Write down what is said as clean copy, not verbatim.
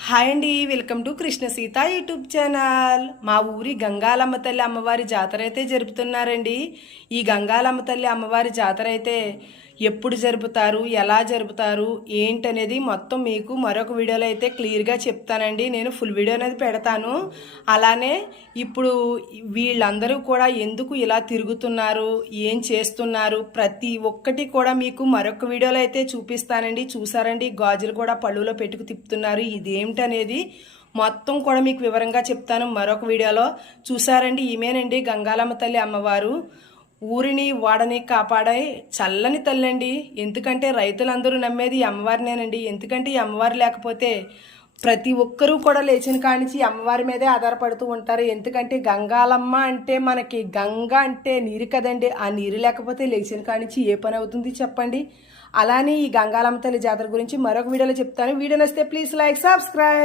Hi అండి, welcome to Krishna Sita YouTube channel. మా ఊరి గంగాలమ్మ తల్లి అమ్మవారి జాతర అయితే జరుపుతున్నారండి. ఈ గంగాలమ్మ తల్లి అమ్మవారి జాతర అయితే ఎప్పుడు జరుపుతారు, ఎలా జరుపుతారు, ఏంటనేది మొత్తం మీకు మరొక వీడియోలో అయితే క్లియర్గా చెప్తానండి. నేను ఫుల్ వీడియో అనేది పెడతాను. అలానే ఇప్పుడు వీళ్ళందరూ కూడా ఎందుకు ఇలా తిరుగుతున్నారు, ఏం చేస్తున్నారు, ప్రతి ఒక్కటి కూడా మీకు మరొక వీడియోలో అయితే చూపిస్తానండి. చూసారండి, గాజులు కూడా పళ్ళులో పెట్టుకు తిప్పుతున్నారు. ఇదేమిటనేది మొత్తం కూడా మీకు వివరంగా చెప్తాను మరొక వీడియోలో. చూసారండి, ఈమెనండి గంగాలమ్మ తల్లి అమ్మవారు. ఊరిని వాడని కాపాడే చల్లని తల్లండి. ఎందుకంటే రైతులందరూ నమ్మేది ఈ అమ్మవారినేనండి. ఎందుకంటే ఈ అమ్మవారు లేకపోతే ప్రతి ఒక్కరూ కూడా లేచిన కానించి అమ్మవారి మీదే ఆధారపడుతూ ఉంటారు. ఎందుకంటే గంగాలమ్మ అంటే మనకి గంగ అంటే నీరు కదండి. ఆ నీరు లేకపోతే లేచిన కానించి ఏ పని అవుతుంది చెప్పండి. అలానే ఈ గంగాలమ్మ తల్లి జాతర గురించి మరొక వీడియోలో చెప్తాను. వీడియో నచ్చితే ప్లీజ్ లైక్, సబ్స్క్రైబ్.